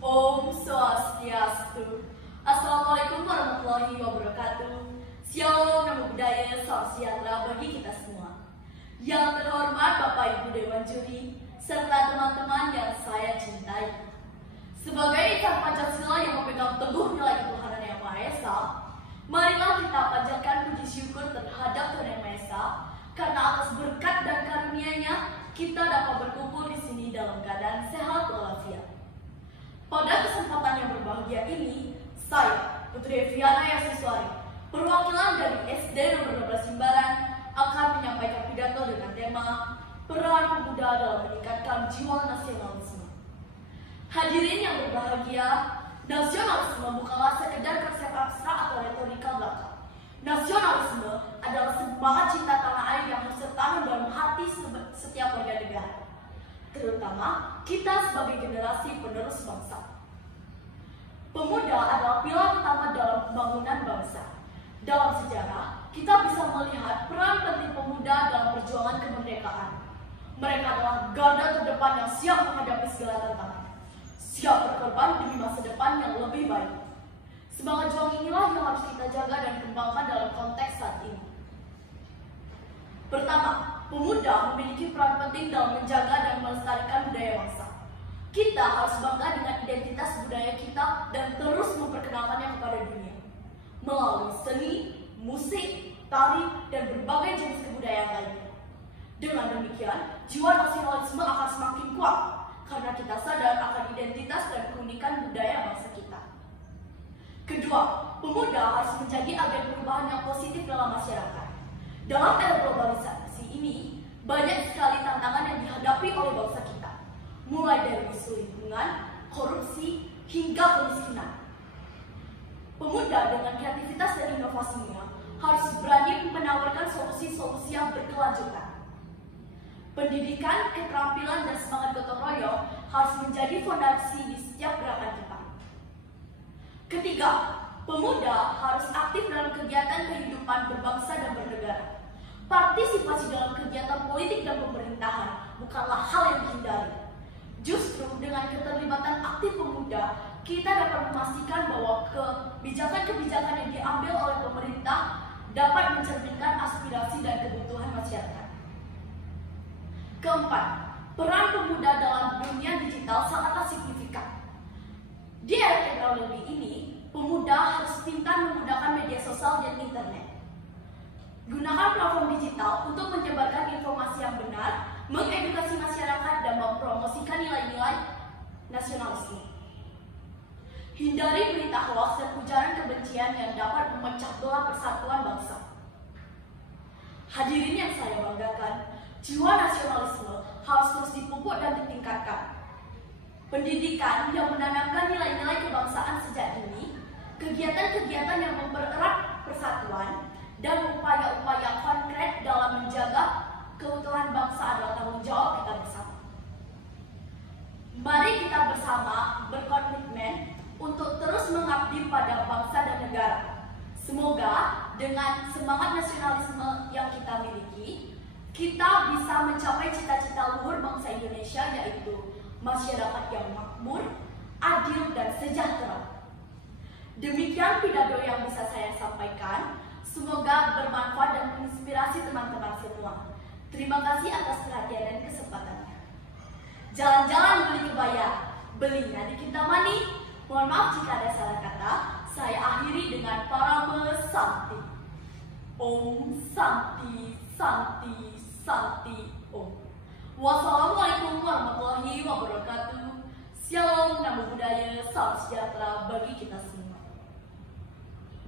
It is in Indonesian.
Om Swastiastu. Assalamualaikum warahmatullahi wabarakatuh. Shalom, namo buddhaya, salam sejahtera bagi kita semua. Yang terhormat Bapak Ibu Dewan Juri serta teman-teman yang saya cintai. Sebagai insan Pancasila yang memegang teguh nilai ketuhanan Yang Maha Esa, marilah kita panjatkan puji syukur terhadap Tuhan Yang Maha Esa karena atas berkat dan karunia-Nya kita dapat berkumpul di sini dalam keadaan sehat walafiat. Pada kesempatan yang berbahagia ini, saya, Putri Eviana Yasiswari, perwakilan dari SD nomor 12 Jimbaran, akan menyampaikan pidato dengan tema Peran Pemuda dalam Meningkatkan Jiwa Nasionalisme. Hadirin yang berbahagia, nasionalisme bukanlah sekedar konsep abstrak atau retorika belaka. Nasionalisme adalah semangat cinta tanah air yang harus tertanam dalam hati setiap warga negara, terutama kita sebagai generasi penerus bangsa. Pemuda adalah pilar utama dalam pembangunan bangsa. Dalam sejarah, kita bisa melihat peran penting pemuda dalam perjuangan kemerdekaan. Mereka adalah garda terdepan yang siap menghadapi segala tantangan, siap berkorban demi masa depan yang lebih baik. Semangat juang inilah yang harus kita jaga dan kembangkan dalam konteks saat ini. Pertama, pemuda memiliki peran penting dalam menjaga dan melestarikan budaya bangsa. Kita harus bangga dengan identitas budaya kita dan terus memperkenalkannya kepada dunia melalui seni, musik, tari, dan berbagai jenis kebudayaan lainnya. Dengan demikian, jiwa nasionalisme akan semakin kuat karena kita sadar akan identitas dan keunikan budaya bangsa kita. Kedua, pemuda harus menjadi agen perubahan yang positif dalam masyarakat. Dalam era globalisasi ini, banyak sekali tantangan yang dihadapi oleh bangsa kita, mulai dari isu lingkungan, korupsi, hingga kemiskinan. Pemuda dengan kreativitas dan inovasinya harus berani menawarkan solusi-solusi yang berkelanjutan. Pendidikan, keterampilan, dan semangat gotong royong harus menjadi fondasi di setiap gerakan kita. Ketiga, pemuda harus aktif dalam kegiatan kehidupan berbangsa dan bernegara. Partisipasi dalam kegiatan politik dan pemerintahan bukanlah hal yang dihindari. Justru dengan keterlibatan aktif pemuda, kita dapat memastikan bahwa kebijakan-kebijakan yang diambil oleh pemerintah dapat mencerminkan aspirasi dan kebutuhan masyarakat. Keempat, peran pemuda dalam dunia digital sangatlah signifikan. Di era teknologi ini, pemuda harus pintar menggunakan media sosial dan internet. Gunakan platform digital untuk menyebarkan informasi yang benar, mengedukasi masyarakat, dan mempromosikan nilai-nilai nasionalisme. Hindari berita hoaks dan ujaran kebencian yang dapat memecah belah persatuan bangsa. Hadirin yang saya banggakan, jiwa nasionalisme harus terus dipupuk dan ditingkatkan. Pendidikan yang menanamkan nilai-nilai kebangsaan sejak dini, kegiatan-kegiatan yang mempererat persatuan, dan upaya-upaya konkret dalam menjaga keutuhan bangsa adalah tanggung jawab kita bersama. Mari kita bersama berkomitmen untuk terus mengabdi pada bangsa dan negara. Semoga dengan semangat nasionalisme yang kita miliki, kita bisa mencapai cita-cita luhur bangsa Indonesia, yaitu masyarakat yang makmur, adil, dan sejahtera. Demikian pidato yang bisa saya sampaikan. Semoga bermanfaat dan menginspirasi teman-teman semua. Terima kasih atas perhatian dan kesempatannya. Jalan-jalan beli kebaya, belinya di Kintamani. Mohon maaf jika ada salah kata. Saya akhiri dengan parabel Santi. Om Santi, Santi, Santi, Om. Wassalamualaikum warahmatullahi wabarakatuh. Shalom, namo buddhaya, salam sejahtera bagi